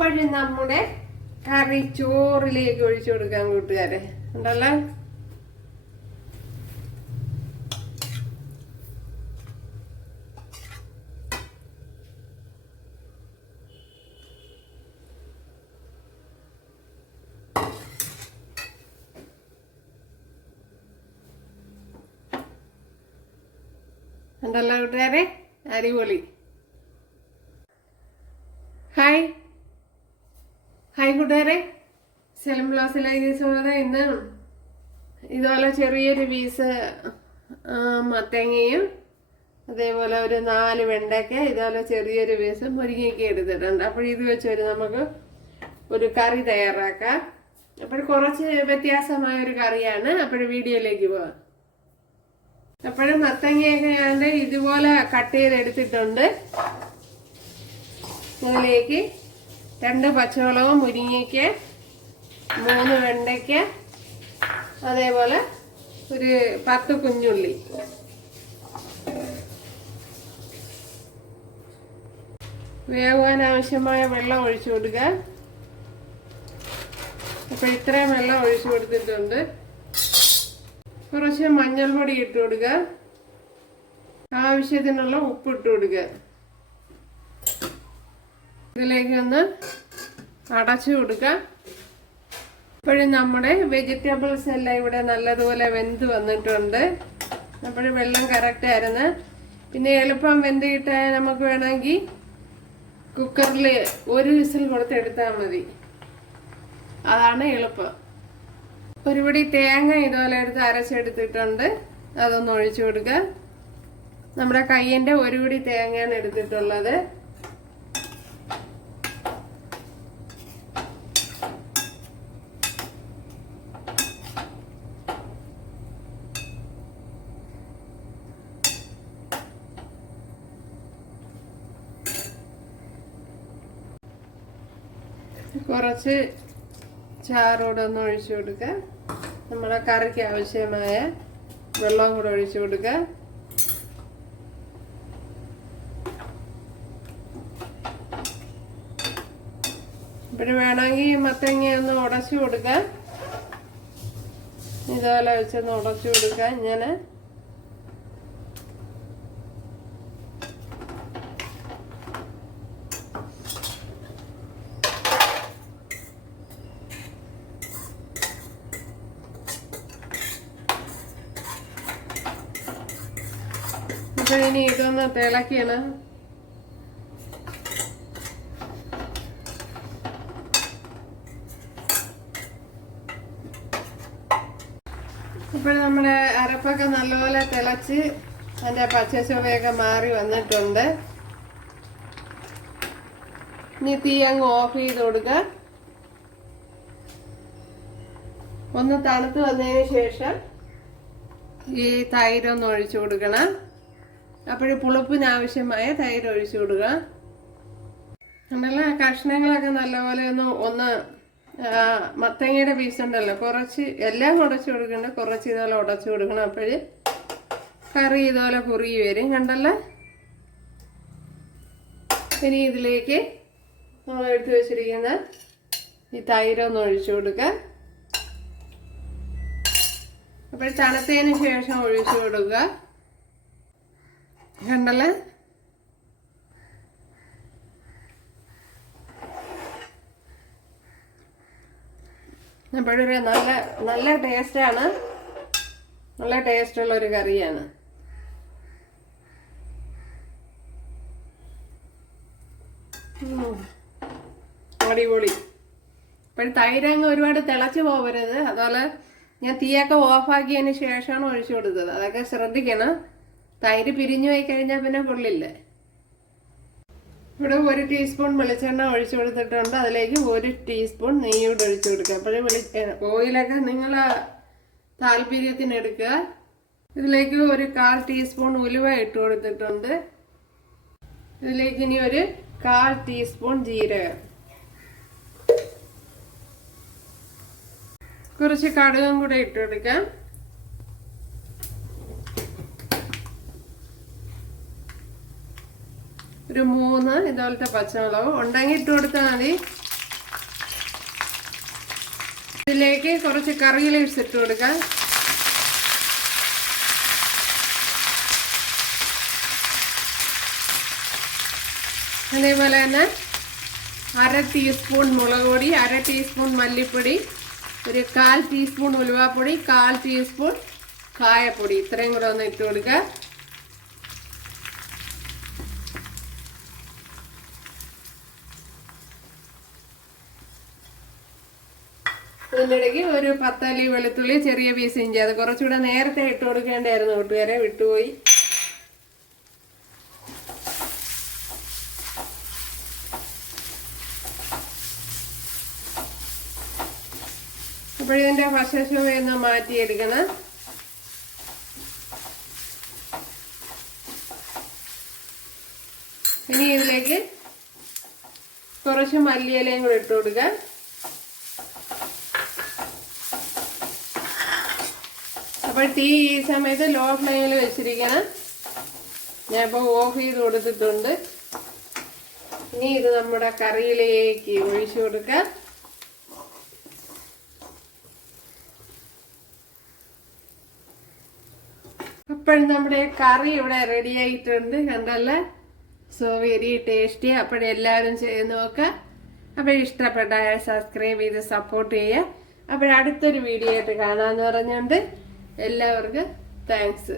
ഇപ്പോഴും നമ്മുടെ കറി ചോറിലേക്ക് ഒഴിച്ചു കൊടുക്കാൻ കൂട്ടുകാരെ. ഉണ്ടല്ലോ? ഉണ്ടല്ലോ കൂട്ടുകാരെ? അടിപൊളി. കൂട്ടുകാരെ സെലം ബ്ലൗസിലേക്ക് സ്വാഗതം ഇന്ന് ഇതുപോലെ ചെറിയൊരു പീസ് മത്തങ്ങയും അതേപോലെ ഒരു നാല് വെണ്ടയ്ക്ക ഇതുപോലെ ചെറിയൊരു പീസ് മുരിങ്ങയ്ക്ക എടുത്തിട്ടുണ്ട്. അപ്പോൾ ഇത് വെച്ചൊരു നമുക്ക് ഒരു കറി തയ്യാറാക്കാം. അപ്പോൾ കുറച്ച് വ്യത്യാസമായ ഒരു കറിയാണ്. അപ്പോൾ വീഡിയോയിലേക്ക് പോവാം അപ്പോഴും മത്തങ്ങയൊക്കെ ഞാൻ ഇതുപോലെ കട്ട് ചെയ്തെടുത്തിട്ടുണ്ട്. അതിലേക്ക് രണ്ട് പച്ചമുളകും മുരിങ്ങയ്ക്ക് മൂന്ന് വെണ്ടയ്ക്ക് അതേപോലെ ഒരു പത്ത് കുഞ്ഞുള്ളി. വേവാൻ ആവശ്യമായ വെള്ളം ഒഴിച്ചു കൊടുക്കുക അപ്പൊ ഇത്രയും വെള്ളം ഒഴിച്ചു കൊടുത്തിട്ടുണ്ട്. കുറച്ച് മഞ്ഞൾപ്പൊടി ഇട്ട് കൊടുക്കുക ആവശ്യത്തിനുള്ള ഉപ്പ് ഇട്ട് കൊടുക്കുക ഇതിലേക്ക് ഒന്ന് അടച്ചു കൊടുക്കാം. ഇപ്പോഴും നമ്മുടെ വെജിറ്റബിൾസ് എല്ലാം ഇവിടെ നല്ലതുപോലെ വെന്ത് വന്നിട്ടുണ്ട്. അപ്പോഴും വെള്ളം കറക്റ്റ് ആയിരുന്നു. പിന്നെ എളുപ്പം വെന്ത് കിട്ടാൻ നമുക്ക് വേണമെങ്കിൽ കുക്കറിൽ ഒരു വിസിൽ കൊടുത്തെടുത്താൽ മതി. അതാണ് എളുപ്പം. ഒരുപടി തേങ്ങ ഇതുപോലെ എടുത്ത് അരച്ചെടുത്തിട്ടുണ്ട്. അതൊന്ന് ഒഴിച്ചു കൊടുക്കുക നമ്മുടെ കയ്യിന്റെ ഒരുപടി തേങ്ങയാണ് എടുത്തിട്ടുള്ളത്. കുറച്ച് ചാറൂടെ ഒന്ന് ഒഴിച്ചു കൊടുക്കുക നമ്മുടെ കറിക്ക് ആവശ്യമായ വെള്ളവും കൂടെ ഒഴിച്ചു കൊടുക്കുക പിന്നെ വേണമെങ്കിൽ മത്തങ്ങ ഒന്ന് ഉടച്ചു കൊടുക്കുക ഇതുപോലെ വെച്ചൊന്ന് ഉടച്ചു കൊടുക്കുക ഇങ്ങനെ. അപ്പൊ ഇനി ഇതൊന്ന് തിളക്കണം ഇപ്പോൾ നമ്മുടെ അരപ്പൊക്കെ നല്ലപോലെ തിളച്ച് അതിന്റെ പച്ച ചുവയൊക്കെ മാറി വന്നിട്ടുണ്ട്. ഇനി തീ അങ്ങ് ഓഫ് ചെയ്ത് കൊടുക്കുക. ഒന്ന് തണുത്ത് വന്നതിന് ശേഷം ഈ തൈരൊന്ന് ഒഴിച്ചു കൊടുക്കണം. അപ്പോഴ് പുളിപ്പിന് ആവശ്യമായ തൈര് ഒഴിച്ചു കൊടുക്കുക. നമ്മളെ കഷ്ണങ്ങളൊക്കെ നല്ലപോലെ ഒന്ന് ഒന്ന് മത്തങ്ങയുടെ പീസ് ഉണ്ടല്ലോ കുറച്ച് എല്ലാം ഉടച്ചു കൊടുക്കണ്ട കുറച്ച് ഇതുപോലെ ഉടച്ചു കൊടുക്കണം. അപ്പോഴ് കറി ഇതുപോലെ കുറുകി വരും. കണ്ടല്ലോ? ഇനി ഇതിലേക്ക് നമ്മൾ എടുത്തു വെച്ചിരിക്കുന്ന ഈ തൈരൊന്ന് ഒഴിച്ചു കൊടുക്കുക. അപ്പോൾ തണുത്തതിന് ശേഷം ഒഴിച്ചു കൊടുക്കുക. കണ്ടല്ലേ? അപ്പോഴൊരു നല്ല നല്ല ടേസ്റ്റാണ്. നല്ല ടേസ്റ്റുള്ള ഒരു കറിയാണ്. അടിപൊളി. ഇപ്പോഴും തൈരങ്ങ് ഒരുപാട് തിളച്ച് പോകരുത് അതുപോലെ ഞാൻ തീയൊക്കെ ഓഫാക്കിയതിന് ശേഷമാണ് ഒഴിച്ചു കൊടുത്തത്. അതൊക്കെ ശ്രദ്ധിക്കണം. തൈര് പിരിഞ്ഞു പോയി കഴിഞ്ഞാൽ പിന്നെ കൊള്ളില്ല ഇവിടെ ഒരു ടീസ്പൂൺ വെളിച്ചെണ്ണ ഒഴിച്ചു കൊടുത്തിട്ടുണ്ട്. അതിലേക്ക് ഒരു ടീസ്പൂൺ നെയ്യൂടെ ഒഴിച്ചു കൊടുക്കുക. അപ്പോഴും വെളി ഓയിലൊക്കെ നിങ്ങൾ താല്പര്യത്തിന് എടുക്കുക. ഇതിലേക്ക് ഒരു കാൽ ടീസ്പൂൺ ഉലുവ ഇട്ട് കൊടുത്തിട്ടുണ്ട്. ഇതിലേക്ക് ഇനി ഒരു കാൽ ടീസ്പൂൺ ജീരകം. കുറച്ച് കടുകും കൂടെ ഇട്ട് കൊടുക്കാം. ഒരു മൂന്ന് ഇതുപോലത്തെ പച്ചമുളക് ഉണ്ടെങ്കിൽ ഇട്ട് കൊടുത്താൽ മതി. ഇതിലേക്ക് കുറച്ച് കറി ലീവ്സ് ഇട്ട് കൊടുക്കാം. അതേപോലെ തന്നെ അര ടീസ്പൂൺ മുളക് പൊടി അര ടീസ്പൂൺ മല്ലിപ്പൊടി ഒരു കാൽ ടീസ്പൂൺ ഉലുവാപ്പൊടി കാൽ ടീസ്പൂൺ കായപ്പൊടി. ഇത്രയും കൂടെ ഒന്ന് ഇട്ട് കൊടുക്കുക ഇതിനിടയ്ക്ക് ഒരു പത്തല്ലി വെളുത്തുള്ളി ചെറിയ പീസ് ഇഞ്ചി. അത് കുറച്ചുകൂടെ നേരത്തെ ഇട്ട് കൊടുക്കേണ്ടായിരുന്നു. കൂട്ടുകാരെ വിട്ടുപോയി. അപ്പോഴിതിന്റെ ഭക്ഷണശോഭയൊന്ന് മാറ്റിയെടുക്കണം. ഇനി ഇതിലേക്ക് കുറച്ച് മല്ലിയിലയും കൂടെ ഇട്ട് കൊടുക്കുക അപ്പോൾ ടീ ഈ സമയത്ത് ലോ ഫ്ലെയിമിൽ വെച്ചിരിക്കണം ഞാൻ ഇപ്പോൾ ഓഫ് ചെയ്ത് കൊടുത്തിട്ടുണ്ട്. ഇനി ഇത് നമ്മുടെ കറിയിലേക്ക് ഒഴിച്ചു കൊടുക്കാം അപ്പോഴും നമ്മുടെ കറി ഇവിടെ റെഡി ആയിട്ടുണ്ട്. കണ്ടല്ലേ? സോ വെരി ടേസ്റ്റി അപ്പോഴും എല്ലാവരും ചെയ്ത് നോക്കുക. അപ്പോൾ ഇഷ്ടപ്പെട്ടാൽ സബ്സ്ക്രൈബ് ചെയ്ത് സപ്പോർട്ട് ചെയ്യുക. അപ്പോൾ അടുത്തൊരു വീഡിയോ ആയിട്ട് കാണാമെന്ന് പറഞ്ഞുകൊണ്ട് എല്ലാവർക്കും താങ്ക്സ്